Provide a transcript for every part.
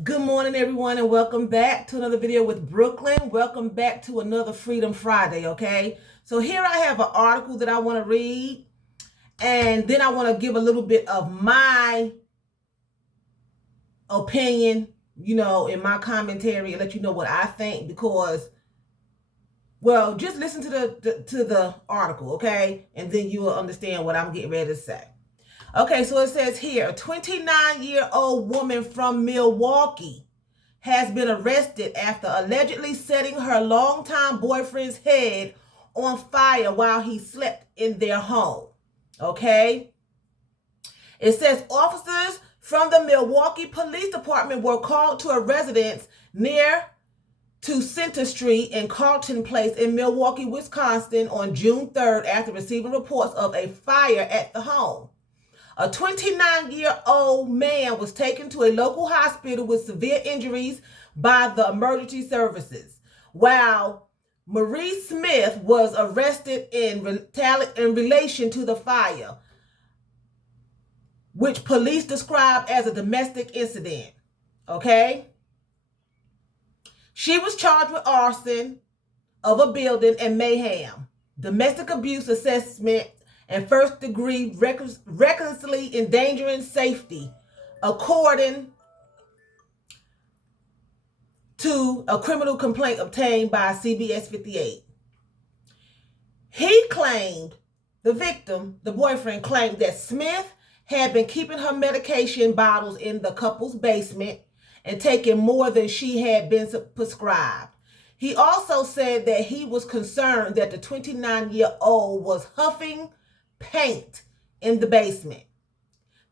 Good morning, everyone, and welcome back to another video with Brooklyn. Welcome back to another Freedom Friday, okay? So here I have an article that I want to read, and then I want to give a little bit of my opinion, in my commentary and let you know what I think because, well, just listen to the article, okay? And then you will understand what I'm getting ready to say. Okay, so it says here, a 29-year-old woman from Milwaukee has been arrested after allegedly setting her longtime boyfriend's head on fire while he slept in their home. Okay? It says officers from the Milwaukee Police Department were called to a residence near to Center Street and Carlton Place in Milwaukee, Wisconsin on June 3rd after receiving reports of a fire at the home. A 29-year-old man was taken to a local hospital with severe injuries by the emergency services, while Marie Smith was arrested in relation to the fire, which police described as a domestic incident. Okay? She was charged with arson of a building and mayhem, domestic abuse assessment, and first-degree recklessly endangering safety, according to a criminal complaint obtained by CBS 58. He claimed, the victim, the boyfriend, claimed that Smith had been keeping her medication bottles in the couple's basement and taking more than she had been prescribed. He also said that he was concerned that the 29-year-old was huffing paint in the basement.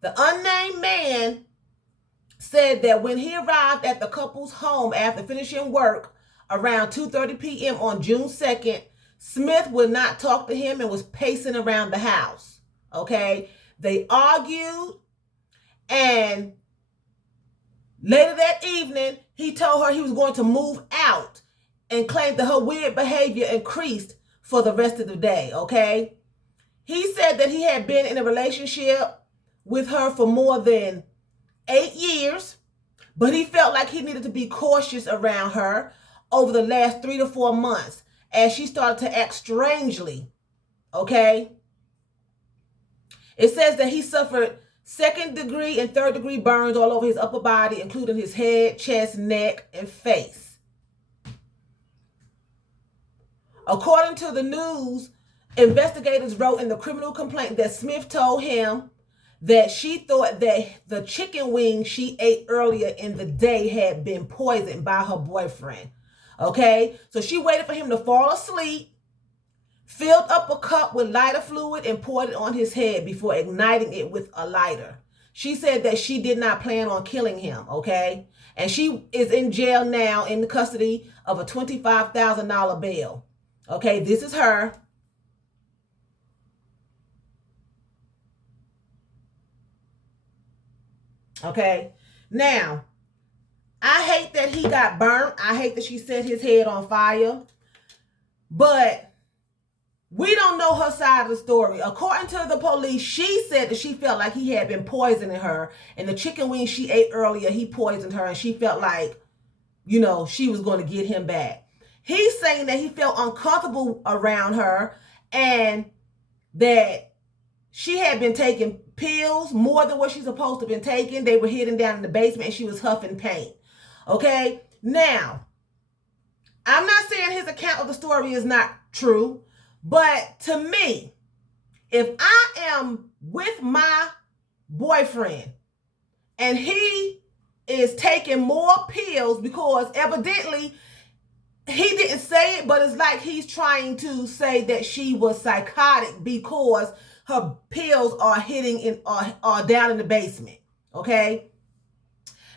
The unnamed man said that when he arrived at the couple's home after finishing work around 2:30 p.m. on June 2nd, Smith would not talk to him and was pacing around the house. Okay? They argued, and later that evening, he told her he was going to move out and claimed that her weird behavior increased for the rest of the day. Okay? He said that he had been in a relationship with her for more than 8 years, but he felt like he needed to be cautious around her over the last 3 to 4 months as she started to act strangely. Okay? It says that he suffered second-degree and third-degree burns all over his upper body, including his head, chest, neck, and face. According to the news, investigators wrote in the criminal complaint that Smith told him that she thought that the chicken wings she ate earlier in the day had been poisoned by her boyfriend. Okay? So she waited for him to fall asleep, filled up a cup with lighter fluid, and poured it on his head before igniting it with a lighter. She said that she did not plan on killing him, okay? And she is in jail now in the custody of a $25,000 bail. Okay, this is her. Okay, now, I hate that he got burnt. I hate that she set his head on fire. But we don't know her side of the story. According to the police, she said that she felt like he had been poisoning her. And the chicken wings she ate earlier, he poisoned her. And she felt like, she was going to get him back. He's saying that he felt uncomfortable around her and that she had been taking pills more than what she's supposed to have been taking. They were hidden down in the basement and she was huffing paint. Okay? Now, I'm not saying his account of the story is not true, but to me, if I am with my boyfriend and he is taking more pills because evidently he didn't say it, but it's like he's trying to say that she was psychotic because her pills are are down in the basement. Okay?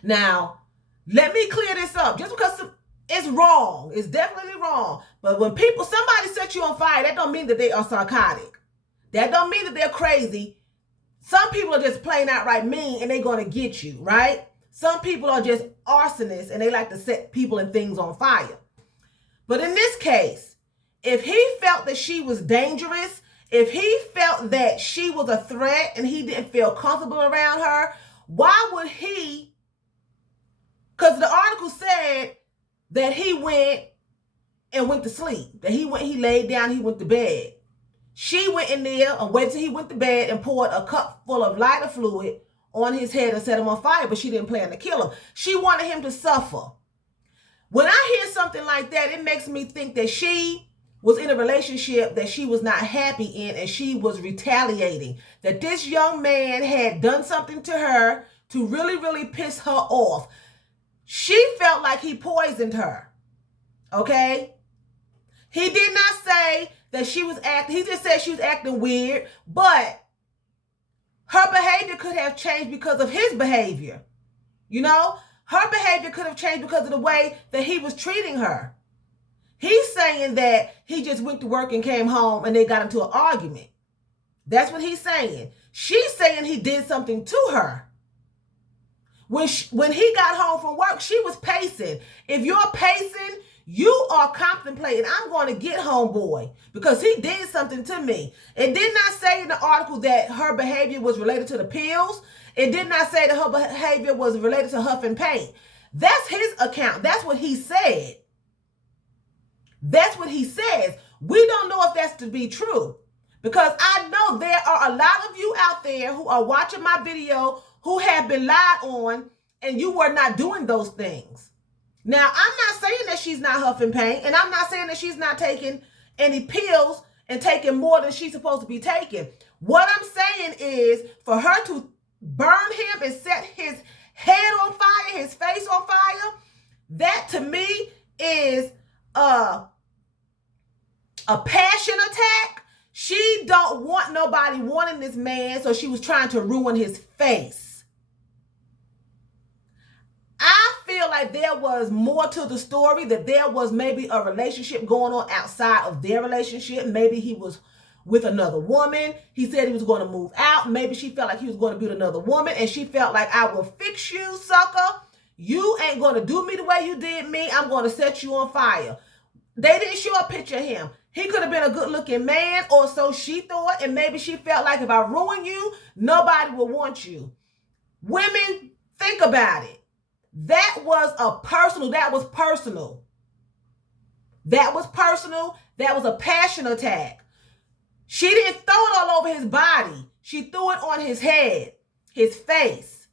Now, let me clear this up. Just because it's wrong, it's definitely wrong. But when somebody set you on fire, that don't mean that they are psychotic. That don't mean that they're crazy. Some people are just plain outright mean and they're going to get you, right? Some people are just arsonists and they like to set people and things on fire. But in this case, if he felt that she was dangerous, if he felt that she was a threat and he didn't feel comfortable around her, why would he that he went to sleep. That he laid down, he went to bed. She went in there and waited till he went to bed and poured a cup full of lighter fluid on his head and set him on fire, but she didn't plan to kill him. She wanted him to suffer. When I hear something like that, it makes me think that she was in a relationship that she was not happy in, and she was retaliating. That this young man had done something to her to really, really piss her off. She felt like he poisoned her. Okay? He did not say that she was acting, he just said she was acting weird, but her behavior could have changed because of his behavior. You know? Her behavior could have changed because of the way that he was treating her. He's saying that he just went to work and came home and they got into an argument. That's what he's saying. She's saying he did something to her. When he got home from work, she was pacing. If you're pacing, you are contemplating, I'm going to get homeboy because he did something to me. It did not say in the article that her behavior was related to the pills. It did not say that her behavior was related to huffing paint. That's his account. That's what he said. That's what he says. We don't know if that's to be true, because I know there are a lot of you out there who are watching my video who have been lied on, and you were not doing those things. Now, I'm not saying that she's not huffing paint, and I'm not saying that she's not taking any pills and taking more than she's supposed to be taking. What I'm saying is for her to burn him and set his head on fire, his face on fire, that to me is a passion attack. She don't want nobody wanting this man, so she was trying to ruin his face. I feel like there was more to the story, that there was maybe a relationship going on outside of their relationship. Maybe he was with another woman. He said he was going to move out. Maybe she felt like he was going to be with another woman, and she felt like, I will fix you, sucker. You ain't going to do me the way you did me. I'm going to set you on fire. They didn't show a picture of him. He could have been a good-looking man, or so she thought, and maybe she felt like if I ruin you, nobody will want you. Women, think about it. That was personal. That was personal. That was a passion attack. She didn't throw it all over his body. She threw it on his head, his face.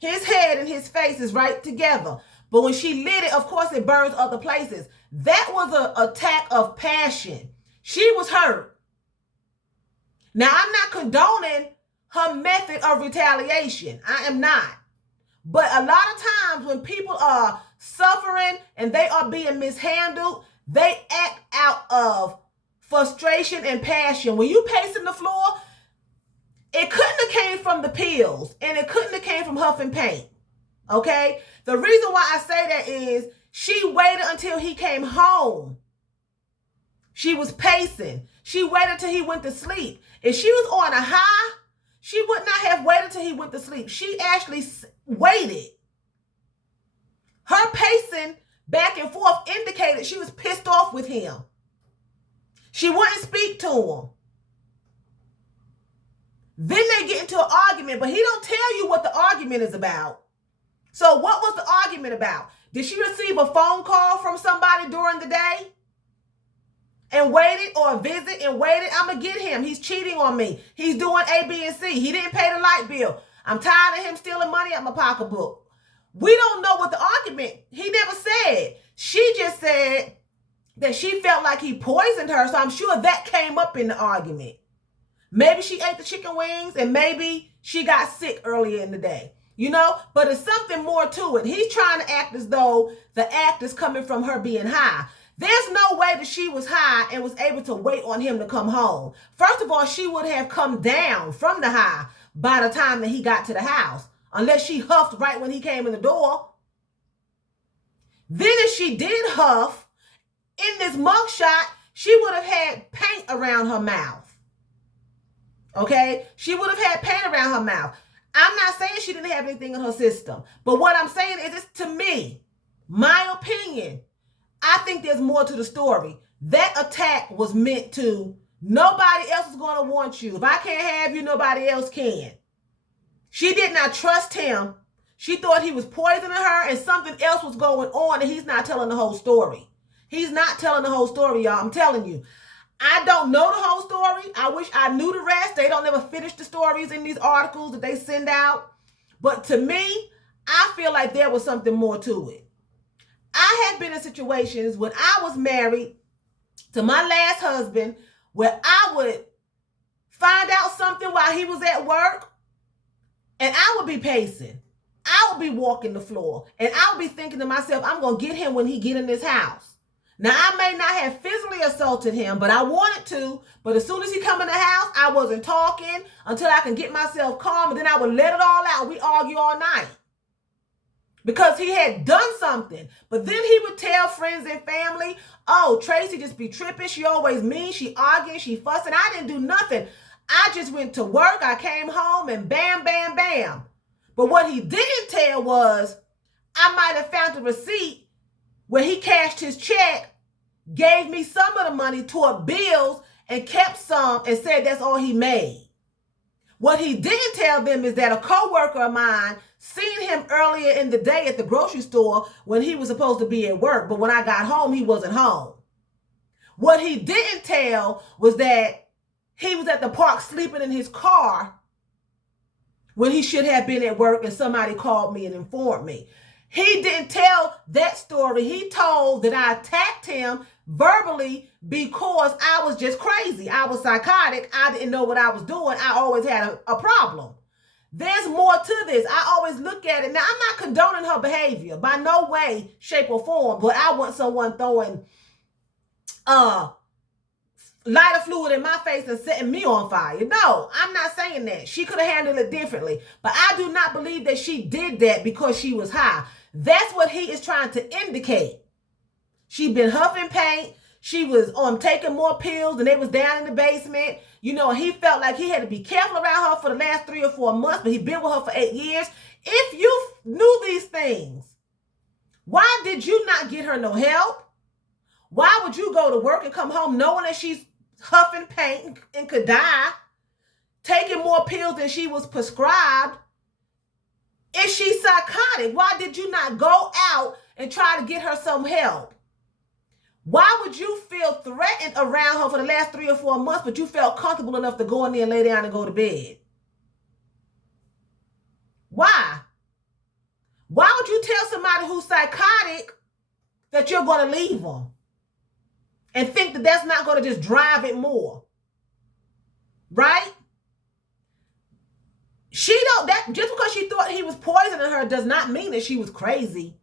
His head and his face is right together. But when she lit it, of course, it burns other places. That was an attack of passion. She was hurt. Now, I'm not condoning her method of retaliation. I am not. But a lot of times when people are suffering and they are being mishandled, they act out of frustration and passion. When you pacing the floor, it couldn't have came from the pills, and it couldn't have came from huffing paint. Okay? The reason why I say that is she waited until he came home. She was pacing. She waited till he went to sleep. If she was on a high, she would not have waited till he went to sleep. She actually waited. Her pacing back and forth indicated she was pissed off with him. She wouldn't speak to him. Then they get into an argument, but he don't tell you what the argument is about. So what was the argument about? Did she receive a phone call from somebody during the day and waited, or a visit and waited? I'm going to get him. He's cheating on me. He's doing A, B, and C. He didn't pay the light bill. I'm tired of him stealing money out my pocketbook. We don't know what the argument, he never said. She just said that she felt like he poisoned her, so I'm sure that came up in the argument. Maybe she ate the chicken wings, and maybe she got sick earlier in the day. You know, but it's something more to it. He's trying to act as though the act is coming from her being high. There's no way that she was high and was able to wait on him to come home. First of all, she would have come down from the high by the time that he got to the house, unless she huffed right when he came in the door. Then if she did huff, in this mugshot, she would have had paint around her mouth. Okay? She would have had paint around her mouth. I'm not saying she didn't have anything in her system, but what I'm saying is, it's, to me, my opinion, I think there's more to the story. That attack was meant to, nobody else is going to want you. If I can't have you, nobody else can. She did not trust him. She thought he was poisoning her and something else was going on, and he's not telling the whole story. He's not telling the whole story, y'all. I'm telling you. I don't know the whole story. I wish I knew the rest. They don't ever finish the stories in these articles that they send out. But to me, I feel like there was something more to it. I had been in situations when I was married to my last husband where I would find out something while he was at work and I would be pacing. I would be walking the floor and I would be thinking to myself, I'm going to get him when he get in this house. Now, I may not have physically assaulted him, but I wanted to. But as soon as he come in the house, I wasn't talking until I can get myself calm. And then I would let it all out. We argue all night because he had done something. But then he would tell friends and family, oh, Tracy just be tripping. She always mean. She arguing. She fussing. I didn't do nothing. I just went to work. I came home and bam, bam, bam. But what he didn't tell was I might have found the receipt where he cashed his check, gave me some of the money toward bills, and kept some and said that's all he made. What he didn't tell them is that a co-worker of mine seen him earlier in the day at the grocery store when he was supposed to be at work, but when I got home, he wasn't home. What he didn't tell was that he was at the park sleeping in his car when he should have been at work, and somebody called me and informed me. He didn't tell that story. He told that I attacked him verbally because I was just crazy. I was psychotic. I didn't know what I was doing. I always had a problem. There's more to this. I always look at it. Now, I'm not condoning her behavior by no way, shape, or form, but I want someone throwing lighter fluid in my face and setting me on fire. No, I'm not saying that. She could have handled it differently. But I do not believe that she did that because she was high. That's what he is trying to indicate. She'd been huffing paint. She was taking more pills, and they was down in the basement. You know, he felt like he had to be careful around her for the last 3 or 4 months, but he'd been with her for 8 years. If you knew these things, why did you not get her no help? Why would you go to work and come home knowing that she's huffing paint and could die, taking more pills than she was prescribed? Is she psychotic? Why did you not go out and try to get her some help? Why would you feel threatened around her for the last 3 or 4 months, but you felt comfortable enough to go in there and lay down and go to bed? Why? Why would you tell somebody who's psychotic that you're going to leave them and think that that's not going to just drive it more? Right? Just because she thought he was poisoning her does not mean that she was crazy.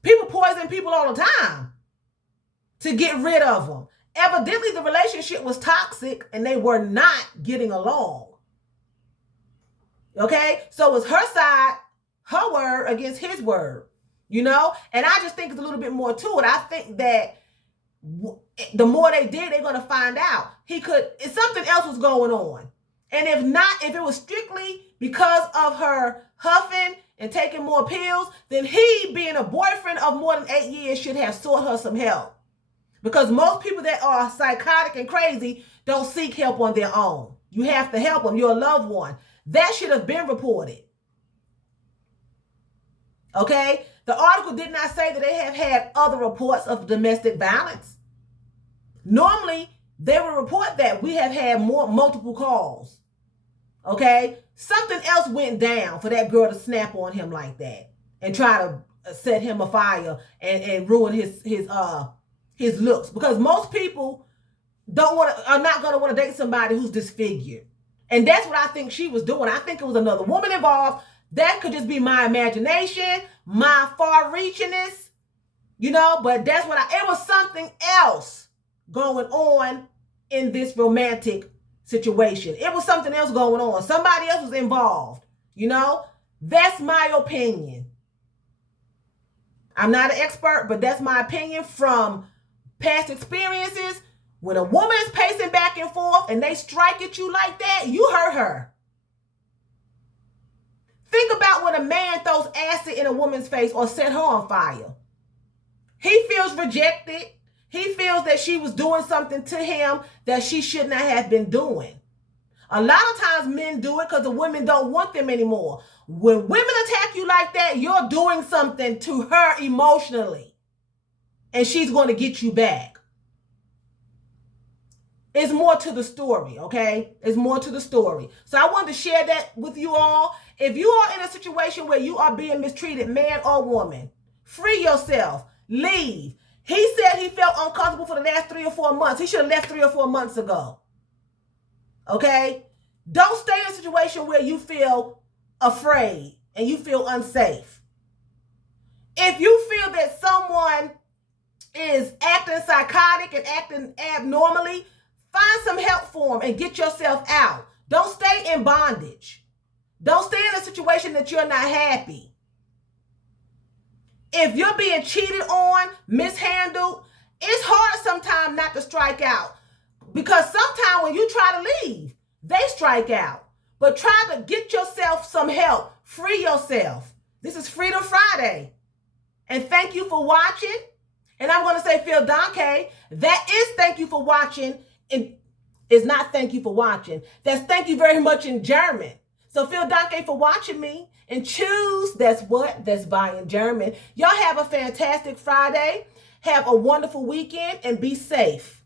People poison people all the time to get rid of them. Evidently, the relationship was toxic and they were not getting along. Okay? So it's her side, her word against his word, you know? And I just think it's a little bit more to it. I think that the more they did, they're going to find out. If something else was going on. And if it was strictly because of her huffing and taking more pills, then he, being a boyfriend of more than 8 years, should have sought her some help. Because most people that are psychotic and crazy don't seek help on their own. You have to help them. You're a loved one. That should have been reported. Okay? The article did not say that they have had other reports of domestic violence. Normally, they will report that we have had multiple calls. Okay? Something else went down for that girl to snap on him like that and try to set him afire and ruin his looks. Because most people are not going to want to date somebody who's disfigured. And that's what I think she was doing. I think it was another woman involved. That could just be my imagination, my far-reachingness, you know, but that's what it was something else going on in this romantic situation. It was something else going on. Somebody else was involved, you know. That's my opinion. I'm not an expert, but that's my opinion from past experiences. When a woman is pacing back and forth and they strike at you like that, you hurt her. Think about when a man throws acid in a woman's face or set her on fire. He feels rejected. He feels that she was doing something to him that she should not have been doing. A lot of times men do it because the women don't want them anymore. when women attack you like that, you're doing something to her emotionally. And she's going to get you back. It's more to the story, okay? It's more to the story. So I wanted to share that with you all. If you are in a situation where you are being mistreated, man or woman, free yourself. Leave. He said he felt uncomfortable for the last 3 or 4 months. He should have left 3 or 4 months ago. Okay? Don't stay in a situation where you feel afraid and you feel unsafe. If you feel that someone is acting psychotic and acting abnormally, find some help for them and get yourself out. Don't stay in bondage. Don't stay in a situation that you're not happy. If you're being cheated on, mishandled, it's hard sometimes not to strike out. Because sometimes when you try to leave, they strike out. But try to get yourself some help. Free yourself. This is Freedom Friday. And thank you for watching. And I'm going to say, Phil Donkey, that is thank you for watching. And it's not thank you for watching. That's thank you very much in German. So Phil Donkey for watching me. And choose, that's what? That's by in German. Y'all have a fantastic Friday. Have a wonderful weekend and be safe.